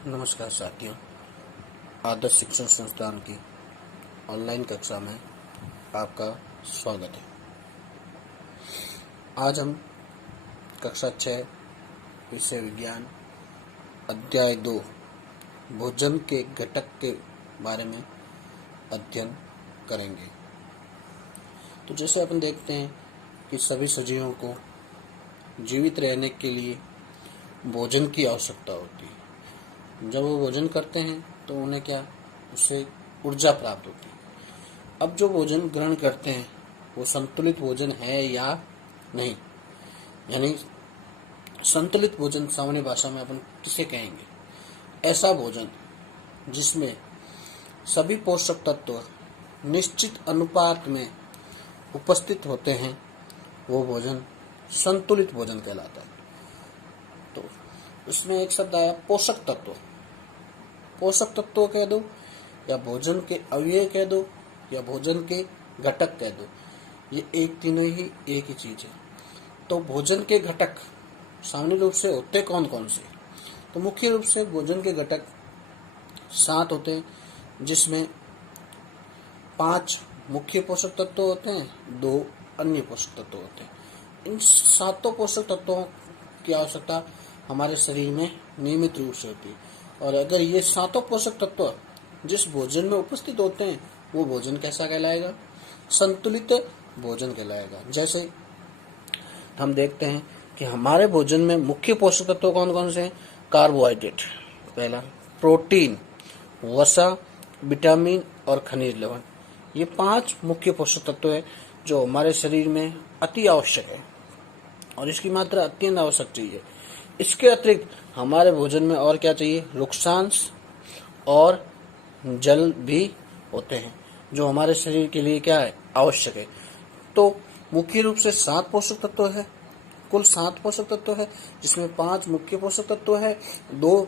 नमस्कार साथियों, आदर्श शिक्षण संस्थान की ऑनलाइन कक्षा में आपका स्वागत है। आज हम कक्षा 6 विषय विज्ञान अध्याय 2 भोजन के घटक के बारे में अध्ययन करेंगे। तो जैसे अपन देखते हैं कि सभी सजीवों को जीवित रहने के लिए भोजन की आवश्यकता होती है। जब वो भोजन करते हैं तो उन्हें उससे ऊर्जा प्राप्त होती है। अब जो भोजन ग्रहण करते हैं वो संतुलित भोजन है या नहीं, यानी संतुलित भोजन सामान्य भाषा में अपन किसे कहेंगे? ऐसा भोजन जिसमें सभी पोषक तत्व निश्चित अनुपात में उपस्थित होते हैं, वो भोजन संतुलित भोजन कहलाता है। तो इसमें एक शब्द आया पोषक तत्व। पोषक तत्व कह दो या भोजन के अवयव कह दो या भोजन के घटक कह दो, ये तीनों ही एक ही चीज है। तो भोजन के घटक सामान्य रूप से होते कौन कौन से? तो मुख्य रूप से भोजन के घटक 7 होते हैं, जिसमें 5 मुख्य पोषक तत्व होते हैं, 2 अन्य पोषक तत्व होते हैं। इन 7 पोषक तत्वों की आवश्यकता हमारे शरीर में नियमित रूप से होती है। और अगर ये 7 पोषक तत्व जिस भोजन में उपस्थित होते हैं वो भोजन कैसा कहलाएगा? संतुलित भोजन कहलाएगा। जैसे हम देखते हैं कि हमारे भोजन में मुख्य पोषक तत्व कौन कौन से हैं? कार्बोहाइड्रेट पहला, प्रोटीन, वसा, विटामिन और खनिज लवण। ये 5 मुख्य पोषक तत्व है जो हमारे शरीर में अति आवश्यक है और इसकी मात्रा अत्यंत आवश्यक चाहिए। इसके अतिरिक्त हमारे भोजन में और क्या चाहिए? रुक्षांश और जल भी होते हैं जो हमारे शरीर के लिए क्या है? आवश्यक है। तो मुख्य रूप से 7 पोषक तत्व है, कुल 7 पोषक तत्व है, जिसमें 5 मुख्य पोषक तत्व है, 2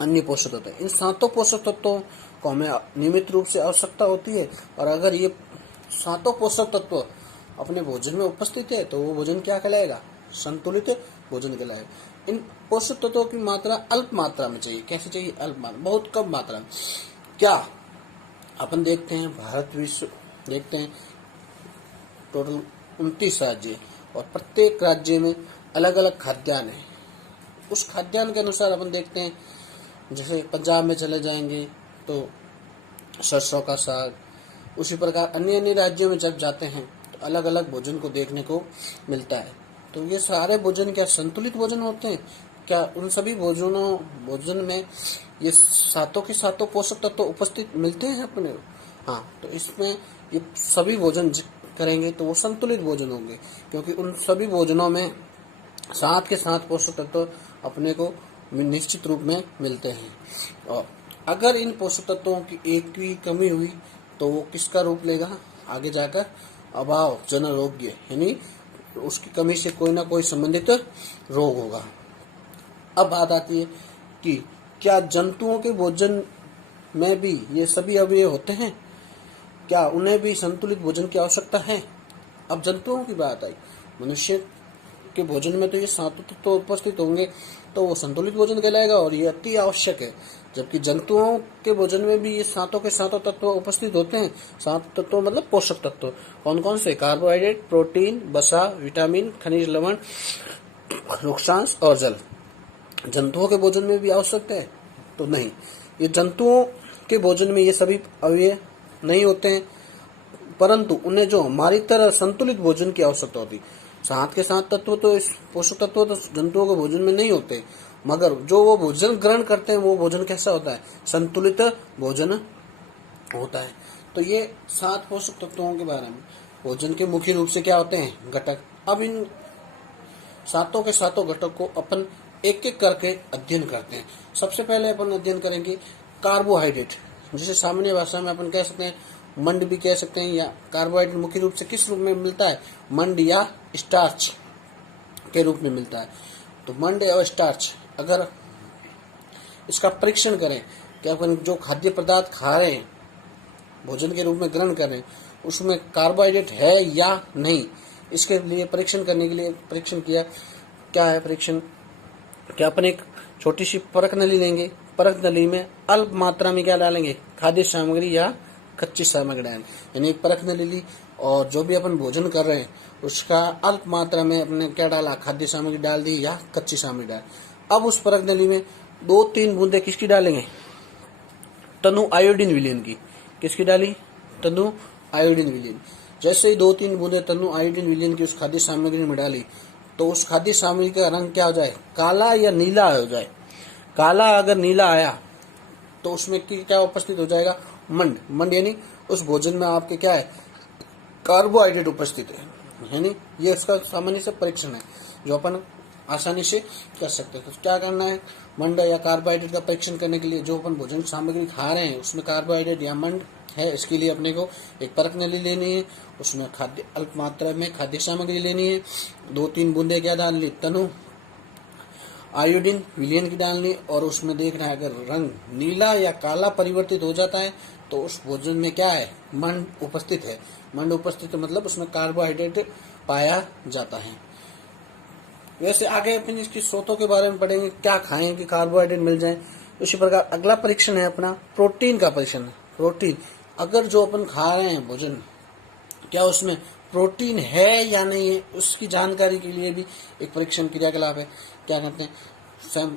अन्य पोषक तत्व है। इन 7 पोषक तत्वों को हमें नियमित रूप से आवश्यकता होती है और अगर ये 7 पोषक तत्व अपने भोजन में उपस्थित है तो वो भोजन क्या कहलाएगा? संतुलित भोजन कहलाएगा। इन पोषक तत्वों की मात्रा अल्प मात्रा में चाहिए। कैसे चाहिए? अल्प मात्रा, बहुत कम मात्रा में। क्या अपन देखते हैं, भारत विश्व देखते हैं, टोटल 29 राज्य और प्रत्येक राज्य में अलग अलग खाद्यान्न है। उस खाद्यान्न के अनुसार अपन देखते हैं, जैसे पंजाब में चले जाएंगे तो सरसों का साग, उसी प्रकार अन्य अन्य राज्यों में जब जाते हैं तो अलग अलग भोजन को देखने को मिलता है। तो ये सारे भोजन क्या संतुलित भोजन होते हैं? क्या उन सभी भोजन में ये 7 के 7 पोषक तत्व उपस्थित मिलते हैं अपने? हाँ, तो इसमें ये सभी भोजन करेंगे तो वो संतुलित भोजन होंगे, क्योंकि उन सभी भोजनों में 7 के 7 पोषक तत्व अपने को निश्चित रूप में मिलते हैं। और अगर इन पोषक तत्वों की एक की कमी हुई तो वो किसका रूप लेगा? आगे जाकर अभाव जन आरोग्य, यानी उसकी कमी से कोई ना कोई संबंधित रोग होगा। अब बात आती है कि क्या जंतुओं के भोजन में भी ये सभी अवयव होते हैं? क्या उन्हें भी संतुलित भोजन की आवश्यकता है? अब जंतुओं की बात आई, मनुष्य के भोजन में तो ये 7 तत्व उपस्थित होंगे तो वो संतुलित भोजन कहलाएगा और ये अति आवश्यक है। जबकि जंतुओं के भोजन में भी ये 7 के 7 तत्व उपस्थित होते हैं। 7 तत्व मतलब पोषक तत्व कौन कौन से? कार्बोहाइड्रेट, प्रोटीन, वसा, विटामिन, खनिज लवण, रुक्षांश और जल। जंतुओं के भोजन में भी आवश्यक है? तो नहीं, ये जंतुओं के भोजन में ये सभी अवयव नहीं होते हैं, परंतु उन्हें जो हमारी तरह संतुलित भोजन की आवश्यकता होती। 7 के 7 तत्व तो इस पोषक तत्व तो जंतुओं के भोजन में नहीं होते, मगर जो वो भोजन ग्रहण करते हैं वो भोजन कैसा होता है? संतुलित भोजन होता है। तो ये 7 पोषक तत्वों के बारे में भोजन के मुख्य रूप से क्या होते हैं? घटक। अब इन 7 के 7 घटक को अपन एक एक करके अध्ययन करते हैं। सबसे पहले अपन अध्ययन करेंगे कार्बोहाइड्रेट, जिसे सामान्य भाषा में अपन कह सकते हैं मंड भी कह सकते हैं, या कार्बोहाइड्रेट मुख्य रूप से किस रूप में मिलता है? मंड या स्टार्च के रूप में मिलता है। तो मंड और स्टार्च, अगर इसका परीक्षण करें कि अपन जो खाद्य पदार्थ खा रहे हैं, भोजन के रूप में ग्रहण कर रहे हैं, उसमें कार्बोहाइड्रेट है या नहीं, इसके लिए परीक्षण करने के लिए परीक्षण किया। क्या है परीक्षण? क्या अपन एक छोटी सी परख नली लेंगे, परख नली में अल्प मात्रा में क्या डालेंगे, खाद्य सामग्री या कच्ची सामग्री डालेंगे। यानी एक परख नली ली और जो भी अपन भोजन कर रहे हैं उसका अल्प मात्रा में अपने क्या डाला, खाद्य सामग्री डाल दी या कच्ची सामग्री डाल। अब उस परख नली में 2-3 बूंदे किसकी डालेंगे, तनु आयोडीन विलयन की। किसकी डाली, तनु आयोडीन विलयन। जैसे ही 2-3 बूंदे तनु आयोडीन विलयन की उस खाद्य सामग्री में डाली तो उस खाद्य सामग्री का रंग क्या हो जाए, काला या नीला हो जाए। काला अगर नीला आया तो उसमें क्या उपस्थित हो जाएगा, मंड। मंड यानी उस भोजन में आपके क्या है, कार्बोहाइड्रेट उपस्थित है। यानी ये इसका सामान्य से परीक्षण है जो अपन आसानी से कर सकते हैं। तो क्या करना है, मंड या कार्बोहाइड्रेट का परीक्षण करने के लिए जो अपन भोजन सामग्री खा रहे हैं उसमें कार्बोहाइड्रेट या मंड है, इसके लिए अपने को एक परख नली लेनी है, उसमें खाद्य अल्प मात्रा में खाद्य सामग्री लेनी है, 2-3 बूंदे क्या डालनी, तनु आयोडीन विलयन की डालनी, और उसमें देखना है अगर रंग नीला या काला परिवर्तित हो जाता है तो उस भोजन में क्या है, मंड उपस्थित है। मंड उपस्थित मतलब उसमें कार्बोहाइड्रेट पाया जाता है। वैसे आगे अपन इसकी स्रोतों के बारे में पढ़ेंगे, क्या खाएं कि कार्बोहाइड्रेट मिल जाए। उसी प्रकार अगला परीक्षण है अपना प्रोटीन का परीक्षण है। प्रोटीन, अगर जो अपन खा रहे हैं भोजन क्या उसमें प्रोटीन है या नहीं है, उसकी जानकारी के लिए भी एक परीक्षण क्रियाकलाप है। क्या करते हैं, स्वयं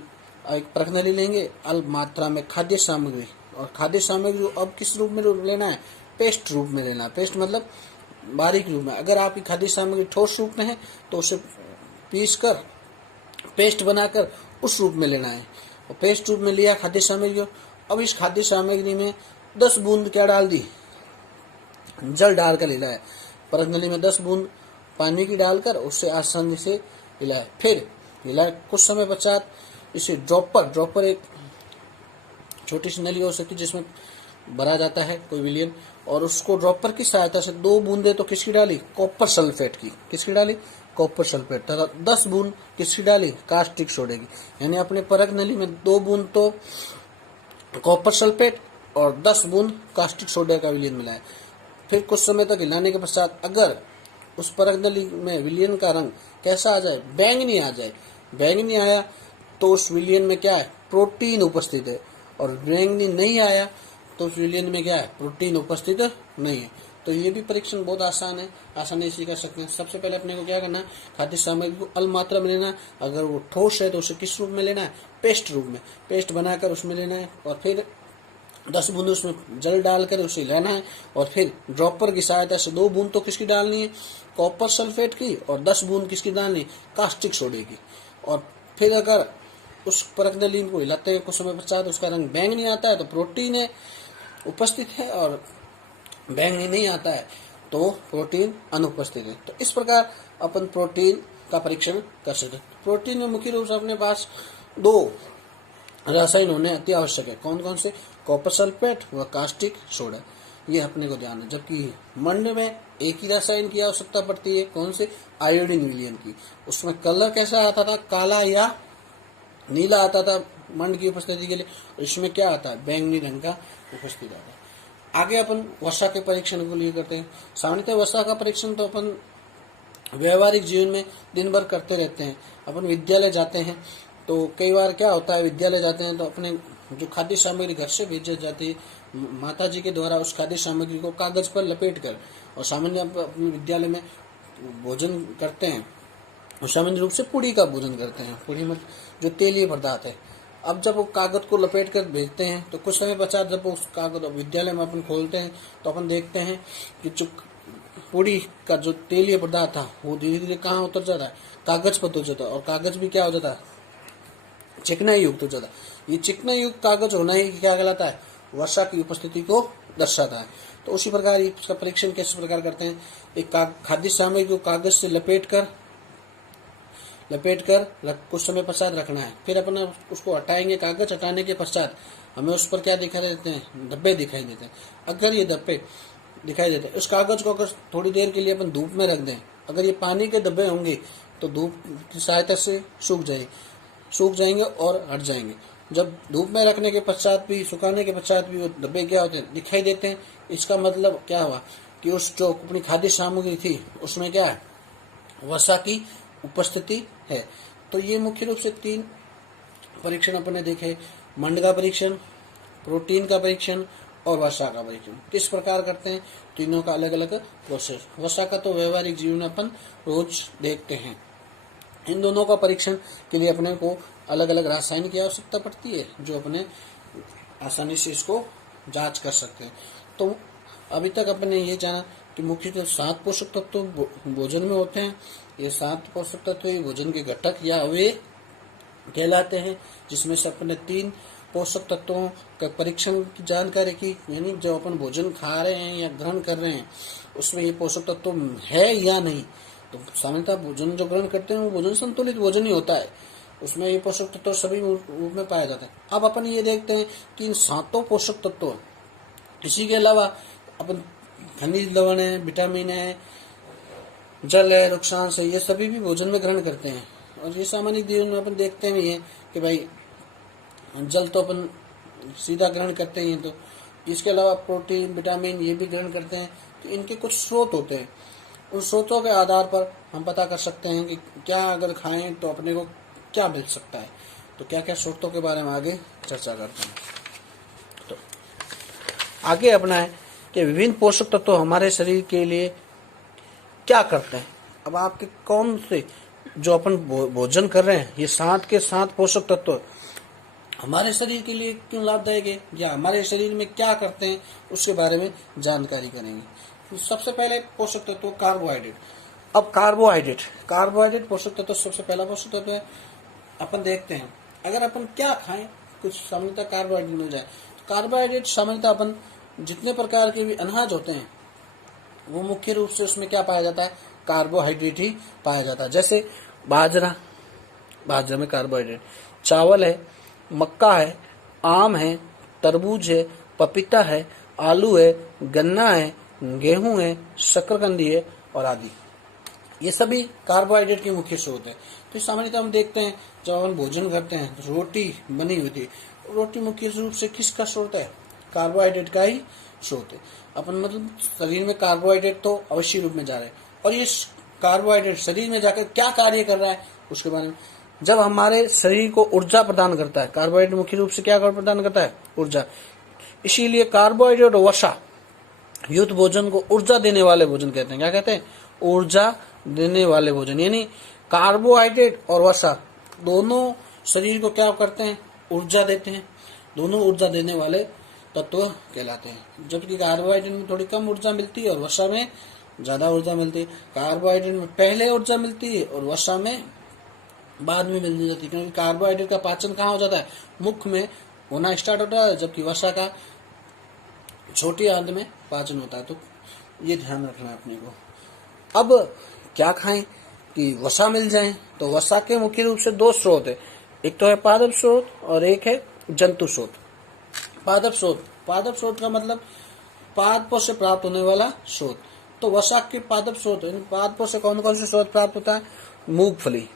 एक परख नली लेंगे, अल्प मात्रा में खाद्य सामग्री, और खाद्य सामग्री अब किस रूप में लेना है, पेस्ट रूप में लेना है। पेस्ट मतलब बारीक रूप में। अगर आपकी खाद्य सामग्री ठोस रूप में है तो उसे पीस कर पेस्ट बनाकर उस रूप में लेना है। और पेस्ट रूप में लिया खाद्य सामग्री को, अब इस खाद्य सामग्री में 10 बूंद क्या डाल दी, जल डालकर हिलाया। परख नली में 10 बूंद पानी की डालकर उससे आसानी से हिलाया। फिर हिलाया, कुछ समय पश्चात इसे ड्रॉपर एक छोटी सी नली हो सकती है जिसमें भरा जाता है कोई विलयन, और उसको ड्रॉपर की सहायता से 2 बूंदे तो किसकी डाली, कॉपर सल्फेट की। किसकी डाली, कॉपर सल्फेट। तथा 10 बूंद किसकी डाली, कास्टिक सोडे की। यानी अपने परख नली में 2 बूंद तो कॉपर सल्फेट और 10 बूंद कास्टिक सोडा का विलयन मिलाया। फिर कुछ समय तक हिलाने के पश्चात अगर उस परख नली में विलयन का रंग कैसा आ जाए, बैंगनी आ जाए, बैंगनी आया तो उस विलयन में क्या है, प्रोटीन उपस्थित है। और बैंगनी नहीं आया तो उस विलयन में क्या है, प्रोटीन उपस्थित नहीं है। तो ये भी परीक्षण बहुत आसान है, आसानी से कर सकते हैं। सबसे पहले अपने को क्या करना है, खाद्य सामग्री को अल्प मात्रा में लेना है। अगर वो ठोस है तो उसे किस रूप में लेना है, पेस्ट रूप में। पेस्ट बनाकर उसमें लेना है, और फिर 10 बूंद उसमें जल डालकर उसे लेना है, और फिर ड्रॉपर की सहायता से 2 बूंद तो किसकी डालनी है, कॉपर सल्फेट की, और 10 बूंद किसकी डालनी, कास्टिक सोडे की। और फिर अगर उस परख नली को हिलाते हैं कुछ समय पश्चात उसका रंग बैंगनी आता है तो प्रोटीन है उपस्थित है, और बैंगनी नहीं आता है तो प्रोटीन अनुपस्थित है। तो इस प्रकार अपन प्रोटीन का परीक्षण कर सकते हैं। प्रोटीन में मुख्य रूप से अपने पास 2 रासायन होने अति आवश्यक है। कौन कौन से, कॉपर सल्फेट व कास्टिक सोडा, ये अपने को ध्यान है। जबकि मंड में एक ही रसायन की आवश्यकता पड़ती है, कौन से, आयोडीन विलयन की। उसमें कलर कैसा आता था, काला या नीला आता था मंड की उपस्थिति के लिए। इसमें क्या आता है, बैंगनी रंग का उपस्थित आता है। आगे अपन वसा के परीक्षण को लिए करते हैं। सामान्यतः वसा का परीक्षण तो अपन व्यवहारिक जीवन में दिन भर करते रहते हैं। अपन विद्यालय जाते हैं तो कई बार क्या होता है, विद्यालय जाते हैं तो अपने जो खाद्य सामग्री घर से भेजी जाती है, माताजी के द्वारा उस खाद्य सामग्री को कागज पर लपेट कर, और सामान्य अपने विद्यालय में भोजन करते हैं और सामान्य रूप से पूड़ी का भोजन करते हैं। पूड़ी में जो तेलीय पदार्थ है, अब जब वो कागज को लपेट कर भेजते हैं तो कुछ समय पश्चात जब उस कागज विद्यालय में अपन खोलते हैं तो अपन देखते हैं कि जो पूड़ी का जो तेलीय पदार्थ था वो धीरे धीरे कहाँ उतर जाता है, कागज पर उतर जाता है, और कागज भी क्या हो जाता है, चिकनाई युक्त हो जाता है। ये चिकनाई युक्त कागज होना ही क्या कहलाता है, वर्षा की उपस्थिति को दर्शाता है। तो उसी प्रकार इसका परीक्षण किस प्रकार करते हैं, एक खाद्य सामग्री को कागज से लपेट कर कुछ समय पश्चात रखना है। फिर अपन उसको हटाएंगे, कागज हटाने के पश्चात हमें उस पर क्या दिखाई देते हैं, धब्बे दिखाई देते हैं। अगर ये धब्बे दिखाई देते हैं, उस कागज को अगर थोड़ी देर के लिए अपन धूप में रख दें, अगर ये पानी के धब्बे होंगे तो धूप की सहायता से सूख जाएंगे और हट जाएंगे। जब धूप में रखने के पश्चात भी, सुखाने के पश्चात भी वो धब्बे क्या होते हैं, दिखाई देते हैं। इसका मतलब क्या हुआ कि उस जो अपनी खाद्य सामग्री थी उसमें क्या है, वसा की उपस्थिति है। तो ये मुख्य रूप से 3 परीक्षण अपन ने देखे। मंड का परीक्षण, प्रोटीन का परीक्षण और वसा का परीक्षण किस प्रकार करते हैं, तीनों का अलग अलग प्रोसेस। वसा का तो व्यवहारिक जीवन में अपन रोज देखते हैं। इन दोनों का परीक्षण के लिए अपने को अलग अलग रसायन की आवश्यकता पड़ती है, जो अपने आसानी से इसको जांच कर सकते हैं। तो अभी तक अपने ये जाना कि मुख्यतः 7 पोषक तत्व भोजन में होते हैं। ये 7 पोषक तत्व भोजन के घटक या अवयव कहलाते हैं, जिसमें से अपने 3 पोषक तत्वों का परीक्षण की जानकारी की, यानी जो अपन भोजन खा रहे हैं या ग्रहण कर रहे हैं उसमें ये पोषक तत्व है या नहीं। तो सामान्यतः भोजन जो ग्रहण करते हैं वो भोजन संतुलित भोजन ही होता है, उसमें ये पोषक तत्व सभी रूप में पाए जाते हैं। अब अपन ये देखते हैं कि इन 7 पोषक तत्व, इसी के अलावा अपन खनिज लवण है, विटामिन है, जल है, रुक्षांश है, ये सभी भी भोजन में ग्रहण करते हैं। और ये सामान्य जीवन में अपन देखते भी हैं कि भाई जल तो अपन सीधा ग्रहण करते ही हैं, तो इसके अलावा प्रोटीन, विटामिन ये भी ग्रहण करते हैं। तो इनके कुछ स्रोत होते हैं, उन स्रोतों के आधार पर हम पता कर सकते हैं कि क्या अगर खाएं तो अपने को क्या मिल सकता है। तो क्या क्या स्रोतों के बारे में आगे चर्चा करते हैं। तो आगे अपना है कि विभिन्न पोषक तत्व हमारे शरीर के लिए क्या करते हैं। अब आपके कौन से जो अपन भोजन कर रहे हैं, ये 7 के 7 पोषक तत्व हमारे शरीर के लिए क्यों लाभदायक है या हमारे शरीर में क्या करते हैं, उसके बारे में जानकारी करेंगे। तो सबसे पहले पोषक तत्व कार्बोहाइड्रेट। अब कार्बोहाइड्रेट पोषक तत्व सबसे पहला पोषक तत्व है। अपन देखते हैं अगर अपन क्या खाएं कुछ सामान्यतः कार्बोहाइड्रेट मिल जाए। तो कार्बोहाइड्रेट सामान्यतः अपन जितने प्रकार के भी अनाज होते हैं वो मुख्य रूप से उसमें क्या पाया जाता है, कार्बोहाइड्रेट ही पाया जाता है। जैसे बाजरा में कार्बोहाइड्रेट, चावल है, मक्का है, आम है, तरबूज है, पपीता है, आलू है, गन्ना है, गेहूं है, शकरकंदी है और आदि, ये सभी कार्बोहाइड्रेट के मुख्य स्रोत है। तो सामान्यतः हम देखते हैं जब हम भोजन करते हैं तो रोटी बनी हुई थी, रोटी मुख्य रूप से किसका स्रोत है, कार्बोहाइड्रेट का ही स्रोत है। अपन मतलब शरीर में कार्बोहाइड्रेट तो अवश्य रूप में जा रहे हैं, और ये कार्बोहाइड्रेट शरीर में जाकर क्या कार्य कर रहा है उसके बारे में। जब हमारे शरीर को ऊर्जा प्रदान करता है, कार्बोहाइड्रेट मुख्य रूप से क्या प्रदान करता है, ऊर्जा। इसीलिए कार्बोहाइड्रेट और वसा युक्त भोजन को ऊर्जा देने वाले भोजन कहते हैं। क्या कहते हैं, ऊर्जा देने वाले भोजन। यानी कार्बोहाइड्रेट और वसा दोनों शरीर को क्या करते हैं, ऊर्जा देते हैं, दोनों ऊर्जा देने वाले तत्व कहलाते हैं। जबकि कार्बोहाइड्रेट में थोड़ी कम ऊर्जा मिलती है और वसा में ज्यादा ऊर्जा मिलती है। कार्बोहाइड्रेट में पहले ऊर्जा मिलती है और वसा में बाद में मिल जाती है, क्योंकि कार्बोहाइड्रेट का पाचन कहाँ हो जाता है, मुख में होना स्टार्ट होता है, जबकि वसा का छोटी आंत में पाचन होता है। तो ये ध्यान रखना है अपने को। अब क्या खाएं कि वसा मिल जाए, तो वसा के मुख्य रूप से 2 स्रोत है, एक तो है पादप स्रोत और एक है जंतु स्रोत। पादप स्रोत का मतलब पादपों से प्राप्त होने वाला स्रोत। तो वसा के पादप स्रोत, पादपों से कौन कौन से स्रोत प्राप्त होता है, मूंगफली,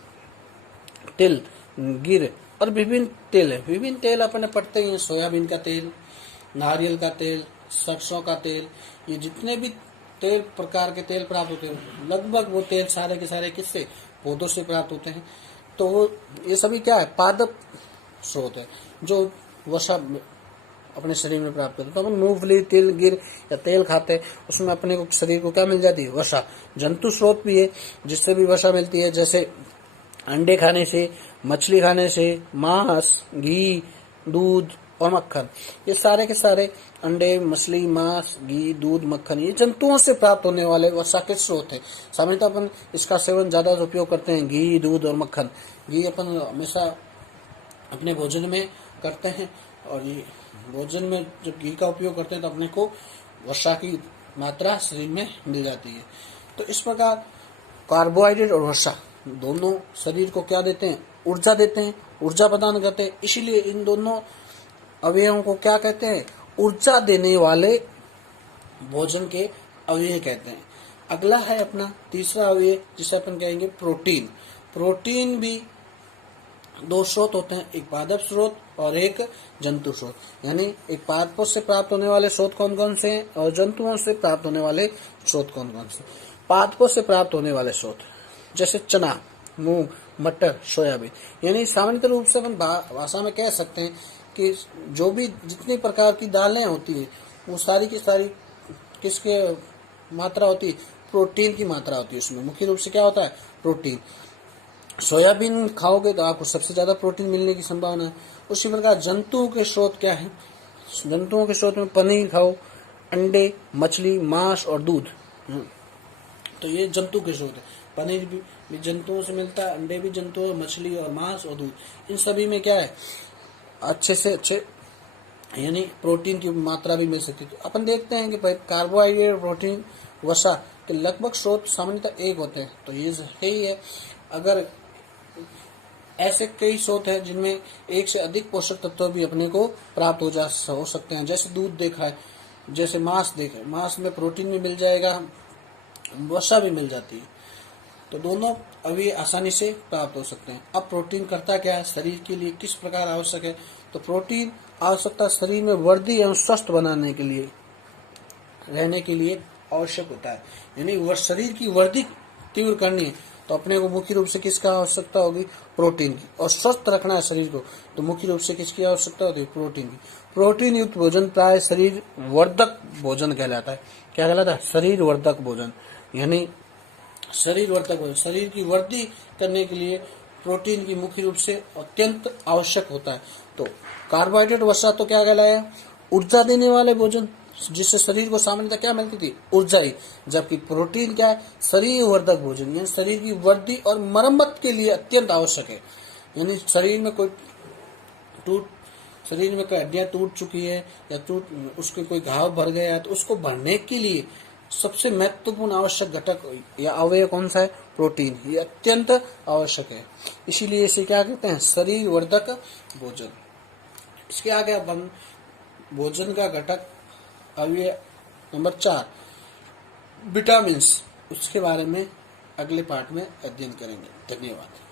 तिल, गिर और विभिन्न तेल है। विभिन्न तेल अपने पढ़ते हैं, सोयाबीन का तेल, नारियल का तेल, सरसों का तेल, ये जितने भी तेल प्रकार के तेल प्राप्त होते हैं लगभग वो तेल सारे के सारे किससे, पौधों से प्राप्त होते हैं। तो ये सभी क्या है, पादप स्रोत है जो वसा अपने शरीर में प्राप्त करते हैं। तो अपन मूंगफली, तिल, गिर या तेल खाते हैं, उसमें अपने को शरीर को क्या मिल जाती है, वसा। जंतु स्रोत भी है जिससे भी वसा मिलती है, जैसे अंडे खाने से, मछली खाने से, मांस, घी, दूध और मक्खन। ये सारे के सारे अंडे, मछली, मांस, घी, दूध, मक्खन ये जंतुओं से प्राप्त होने वाले वसा के स्रोत है। सामान्यतः अपन इसका सेवन ज्यादा उपयोग करते हैं, घी, दूध और मक्खन। घी अपन हमेशा अपने भोजन में करते हैं, और ये भोजन में जब घी का उपयोग करते हैं तो अपने को वसा की मात्रा शरीर में मिल जाती है। तो इस प्रकार कार्बोहाइड्रेट और वसा दोनों शरीर को क्या देते हैं, ऊर्जा देते हैं, ऊर्जा प्रदान करते हैं। इसीलिए इन दोनों अवयवों को क्या कहते हैं, ऊर्जा देने वाले भोजन के अवयव कहते हैं। अगला है अपना तीसरा अवयव जिसे अपन कहेंगे प्रोटीन। प्रोटीन भी 2 स्रोत होते हैं, एक पादप स्रोत और एक जंतु स्रोत। यानी एक पादपों से प्राप्त होने वाले स्रोत कौन कौन से हैं और जंतुओं से प्राप्त होने वाले स्रोत कौन कौन से। पादपों से प्राप्त होने वाले स्रोत जैसे चना, मूंग, मटर, सोयाबीन। यानी सामान्य रूप से अपन भाषा में कह सकते हैं कि जो भी जितनी प्रकार की दालें होती है वो सारी की सारी किसके मात्रा होती है, प्रोटीन की मात्रा होती है। उसमें मुख्य रूप से क्या होता है, प्रोटीन। सोयाबीन खाओगे तो आपको सबसे ज्यादा प्रोटीन मिलने की संभावना है। उसी प्रकार जंतुओं के स्रोत क्या है, जंतुओं के स्रोत में पनीर खाओ, अंडे, मछली, मांस और दूध। तो ये जंतु के स्रोत है। पनीर भी जंतुओं से मिलता है, अंडे भी जंतुओं, मछली और मांस और दूध, इन सभी में क्या है, अच्छे से अच्छे यानी प्रोटीन की मात्रा भी मिल सकती है। तो अपन देखते हैं कि भाई कार्बोहाइड्रेट, प्रोटीन, वसा के लगभग स्रोत सामान्यतः एक होते हैं। तो ये सही है। अगर ऐसे कई स्रोत हैं जिनमें एक से अधिक पोषक तत्व भी अपने को प्राप्त हो सकते हैं, जैसे दूध देखा है, जैसे मांस देखा है, मांस में प्रोटीन भी मिल जाएगा, वसा भी मिल जाती है। तो दोनों अभी आसानी से प्राप्त हो सकते हैं। अब प्रोटीन करता क्या है, शरीर के लिए किस प्रकार आवश्यक है, तो प्रोटीन आवश्यकता शरीर में वृद्धि एवं स्वस्थ बनाने के लिए, रहने के लिए आवश्यक होता है। यानी शरीर की वृद्धि तीव्र करनी है तो अपने को मुख्य रूप से किसका आवश्यकता होगी, प्रोटीन की। और स्वस्थ रखना है शरीर को तो मुख्य रूप से किसकी आवश्यकता होती है, प्रोटीन की। प्रोटीन युक्त भोजन प्राय शरीर वर्धक भोजन कहलाता है। क्या कहलाता है, शरीर वर्धक भोजन। यानी शरीर वर्धक भोजन, शरीर की वृद्धि करने के लिए प्रोटीन की मुख्य रूप से अत्यंत आवश्यक होता है। तो कार्बोहाइड्रेट, वसा तो क्या कहलाया, ऊर्जा देने वाले भोजन, जिससे शरीर को सामान्यतः क्या मिलती थी, ऊर्जा ही। जबकि प्रोटीन क्या है, शरीर वर्धक भोजन, यानी शरीर की वृद्धि और मरम्मत के लिए अत्यंत आवश्यक है। यानी शरीर में कोई हड्डियां टूट चुकी है या उसके कोई घाव भर गया है तो उसको भरने के लिए सबसे महत्वपूर्ण आवश्यक घटक या अवयव कौन सा है, प्रोटीन। ये अत्यंत आवश्यक है, इसीलिए इसे क्या कहते हैं, शरीर वर्धक भोजन। इसके आगे अब हम भोजन का घटक अवयव नंबर 4 विटामिन्स, उसके बारे में अगले पार्ट में अध्ययन करेंगे। धन्यवाद।